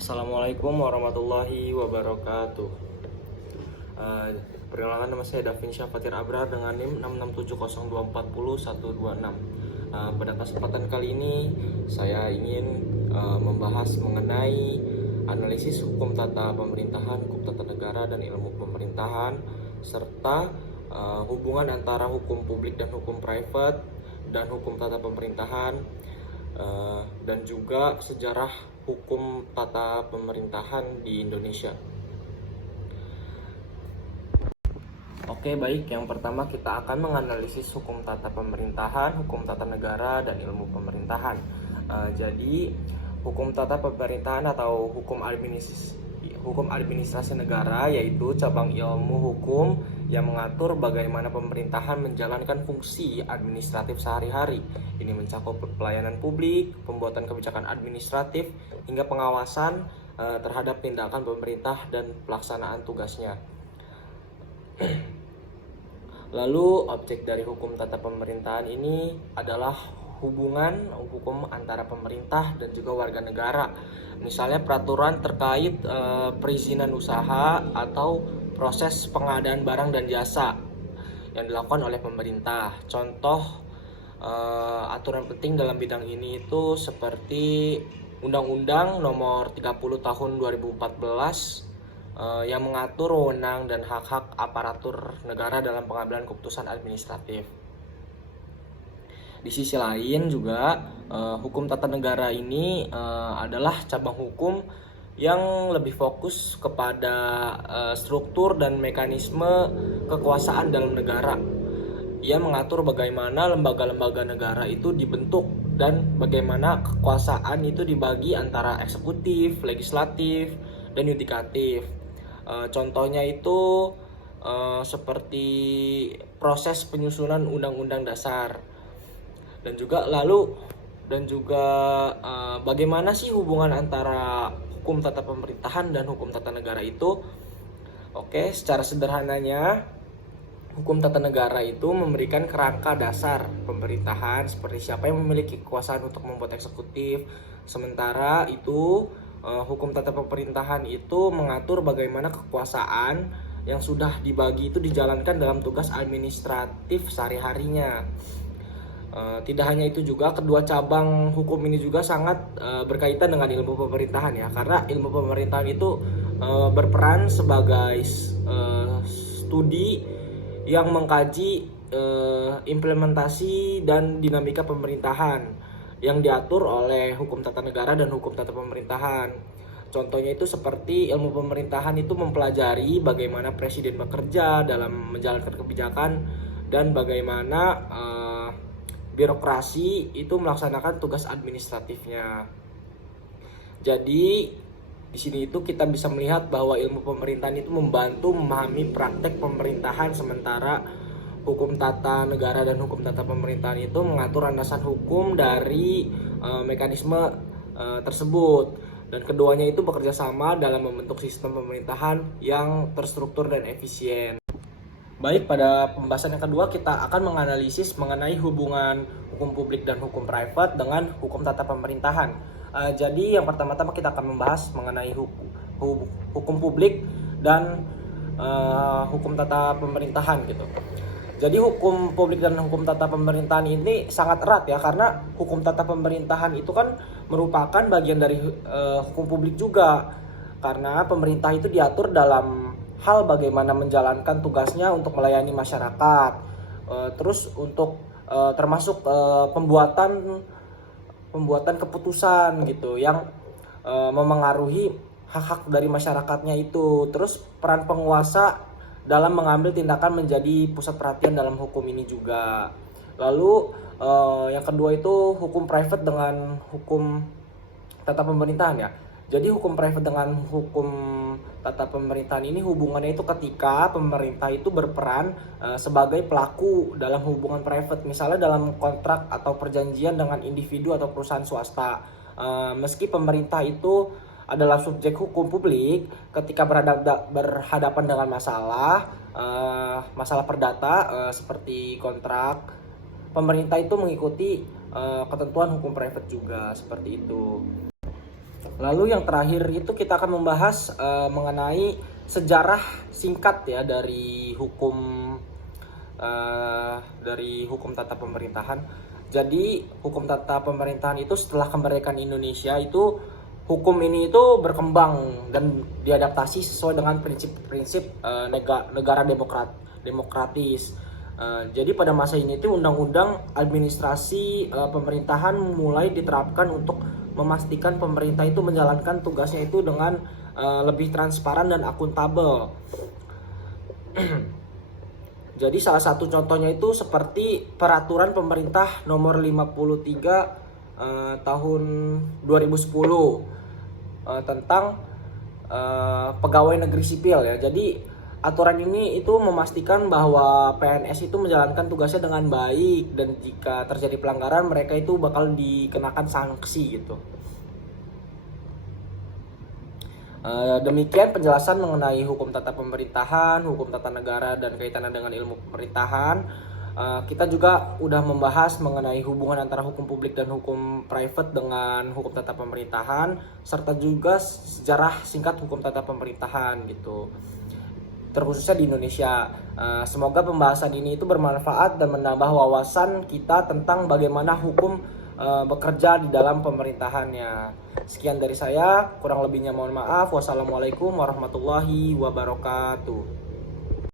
Assalamualaikum warahmatullahi wabarakatuh. Perkenalkan, nama saya Davin Syafatir Abrar dengan NIM 66702404126. Pada kesempatan kali ini saya ingin membahas mengenai analisis hukum tata pemerintahan, hukum tata negara, dan ilmu pemerintahan, serta hubungan antara hukum publik dan hukum private dan hukum tata pemerintahan, dan juga sejarah hukum tata pemerintahan di Indonesia. Oke, baik. Yang pertama kita akan menganalisis hukum tata pemerintahan, hukum tata negara, dan ilmu pemerintahan. Jadi hukum tata pemerintahan atau hukum administrasi negara yaitu cabang ilmu hukum yang mengatur bagaimana pemerintahan menjalankan fungsi administratif sehari-hari. Ini mencakup pelayanan publik, pembuatan kebijakan administratif, hingga pengawasan terhadap tindakan pemerintah dan pelaksanaan tugasnya. Lalu objek dari hukum tata pemerintahan ini adalah hubungan hukum antara pemerintah dan juga warga negara. Misalnya peraturan terkait perizinan usaha atau proses pengadaan barang dan jasa yang dilakukan oleh pemerintah. Contoh aturan penting dalam bidang ini itu seperti Undang-Undang Nomor 30 Tahun 2014 yang mengatur wewenang dan hak-hak aparatur negara dalam pengambilan keputusan administratif. Di sisi lain juga hukum tata negara ini adalah cabang hukum yang lebih fokus kepada struktur dan mekanisme kekuasaan dalam negara. Ia mengatur bagaimana lembaga-lembaga negara itu dibentuk dan bagaimana kekuasaan itu dibagi antara eksekutif, legislatif, dan yudikatif. Contohnya itu seperti proses penyusunan undang-undang dasar, dan juga bagaimana sih hubungan antara hukum tata pemerintahan dan hukum tata negara itu. Oke, secara sederhananya hukum tata negara itu memberikan kerangka dasar pemerintahan seperti siapa yang memiliki kekuasaan untuk membuat eksekutif, sementara itu hukum tata pemerintahan itu mengatur bagaimana kekuasaan yang sudah dibagi itu dijalankan dalam tugas administratif sehari-harinya. Tidak hanya itu juga, kedua cabang hukum ini juga sangat berkaitan dengan ilmu pemerintahan ya, karena ilmu pemerintahan itu berperan sebagai studi yang mengkaji implementasi dan dinamika pemerintahan yang diatur oleh hukum tata negara dan hukum tata pemerintahan. Contohnya itu seperti ilmu pemerintahan itu mempelajari bagaimana presiden bekerja dalam menjalankan kebijakan dan bagaimana birokrasi itu melaksanakan tugas administratifnya. Jadi di sini itu kita bisa melihat bahwa ilmu pemerintahan itu membantu memahami praktek pemerintahan, sementara hukum tata negara dan hukum tata pemerintahan itu mengatur landasan hukum dari mekanisme tersebut, dan keduanya itu bekerja sama dalam membentuk sistem pemerintahan yang terstruktur dan efisien. Baik, pada pembahasan yang kedua kita akan menganalisis mengenai hubungan hukum publik dan hukum private dengan hukum tata pemerintahan. Jadi yang pertama-tama kita akan membahas mengenai hukum publik dan hukum tata pemerintahan gitu. Jadi hukum publik dan hukum tata pemerintahan ini sangat erat ya, karena hukum tata pemerintahan itu kan merupakan bagian dari hukum publik juga, karena pemerintah itu diatur dalam hal bagaimana menjalankan tugasnya untuk melayani masyarakat, terus untuk termasuk pembuatan keputusan gitu yang memengaruhi hak-hak dari masyarakatnya itu, terus peran penguasa dalam mengambil tindakan menjadi pusat perhatian dalam hukum ini juga. Lalu yang kedua itu hukum private dengan hukum tata pemerintahan ya. Jadi hukum private dengan hukum tata pemerintahan ini hubungannya itu ketika pemerintah itu berperan sebagai pelaku dalam hubungan private, misalnya dalam kontrak atau perjanjian dengan individu atau perusahaan swasta. Meski pemerintah itu adalah subjek hukum publik, ketika berhadapan dengan masalah perdata seperti kontrak, pemerintah itu mengikuti ketentuan hukum private juga, seperti itu. Lalu yang terakhir itu kita akan membahas mengenai sejarah singkat ya dari hukum tata pemerintahan. Jadi hukum tata pemerintahan itu setelah kemerdekaan Indonesia itu hukum ini itu berkembang dan diadaptasi sesuai dengan prinsip-prinsip negara demokratis. Jadi pada masa ini tuh undang-undang administrasi pemerintahan mulai diterapkan untuk memastikan pemerintah itu menjalankan tugasnya itu dengan lebih transparan dan akuntabel. Jadi salah satu contohnya itu seperti peraturan pemerintah nomor 53 tahun 2010 tentang pegawai negeri sipil ya. Jadi aturan ini itu memastikan bahwa PNS itu menjalankan tugasnya dengan baik dan jika terjadi pelanggaran mereka itu bakal dikenakan sanksi gitu. Demikian penjelasan mengenai hukum tata pemerintahan, hukum tata negara dan kaitannya dengan ilmu pemerintahan. Kita juga udah membahas mengenai hubungan antara hukum publik dan hukum private dengan hukum tata pemerintahan serta juga sejarah singkat hukum tata pemerintahan gitu, terkhususnya di Indonesia. Semoga pembahasan ini itu bermanfaat dan menambah wawasan kita tentang bagaimana hukum bekerja di dalam pemerintahannya. Sekian dari saya, kurang lebihnya mohon maaf. Wassalamualaikum warahmatullahi wabarakatuh.